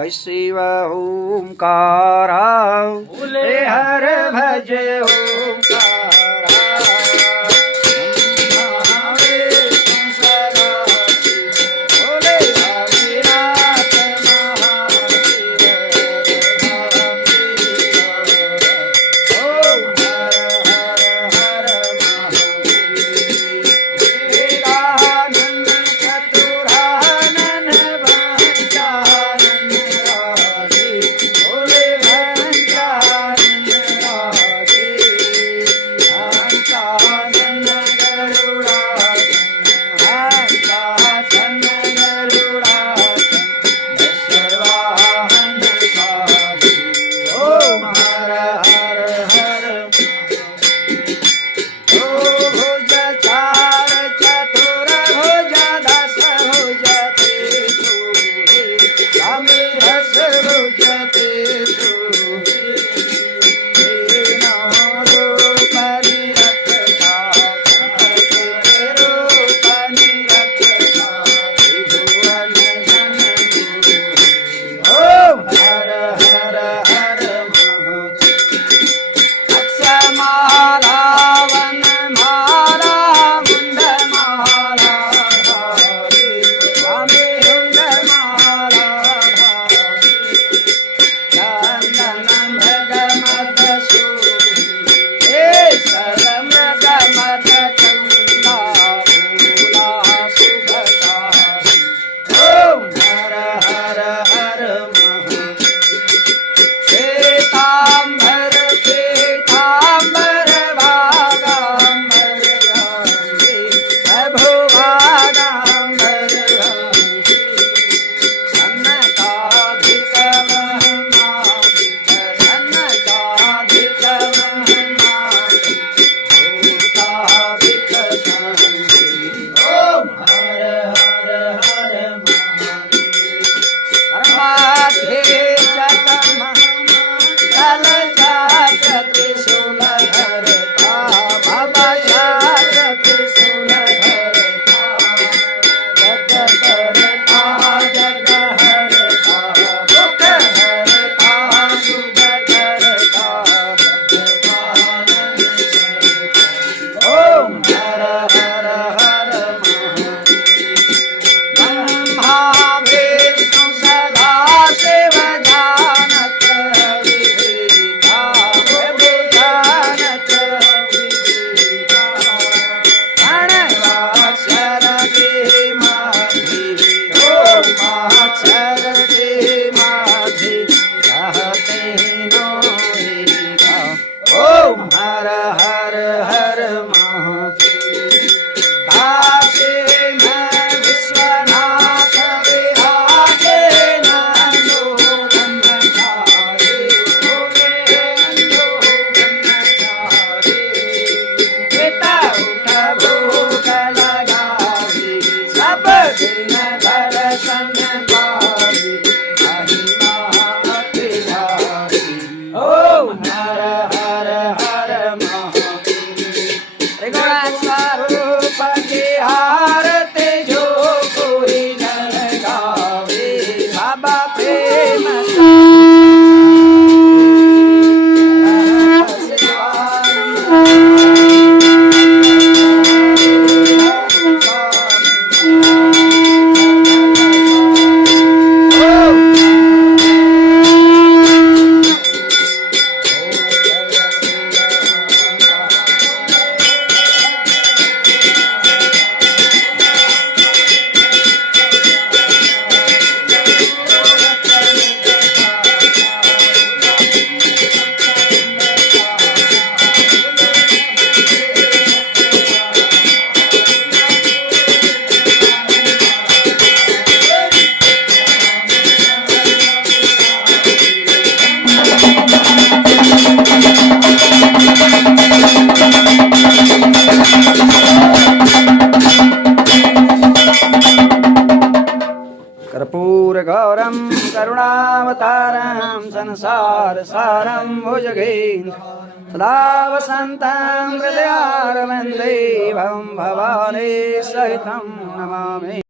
जय शिव ओंकारा बोले हर भज ओंकारा बोले हरिनाथ महादेव ओम हर हर हर महादेव चतुरानन पंचानन राधे बोले पंचानन राधे हंसानन गरुड़ासन दशवाहन साधु ओम हर हर हर ओ भुज चार चतुर भुज दस भुज त्रिशूली अमिरस भुज त्रिशूली तेनो रूप निरखता रूप निरखता त्रिभुवन जननी ओम हर हर हर महादेव अक्षमाला वन माला मुंड माला धारी स्वामी रुंड माला धारी चंदन मृगमद सूरी हे सर मृगमद चंदा फूला सुभतारी ओम हर हर हर महादेव श्वेतांबर पीतांबर भागांबर गांधी प्रभु भागांबर गांधी सन्नताधिक महिमाधिक सन्नताधिक महिमाधिक भूताधिक शांति ओम हर हर हर महादेव सर्वाध्ये जतम कल जात त्रिशूल धरता बाबा जात त्रिशूल धरता जग करता जग हरता दुख हरता सुख करता भगवान ओम हर हर हर महादेव ब्रह्मा विष्णु सदा शिव जानत विवेका प्रभु जानत विवेका प्रणवाक्षर धीमाधि ओम अक्षर धीमाधि कहते नो एका ओम हर हर हर महादेव काशी में विश्वनाथ विराजे नंदो ब्रह्मचारी बोले नंदो ब्रह्मचारी पिता उठ भोग लगावी सब दिन दर्शन पावी महिमा अति भारी ओम हर हर हर महादेव त्रिगुण स्वरूप की आरती जो कोई जन गावे बाबा प्रेम कर्पूरगौरं करुणावतारं संसारसारं भुजगेन्द्र सदा वसन्तं हृदयारविन्दे भवानी सहितं नमामि।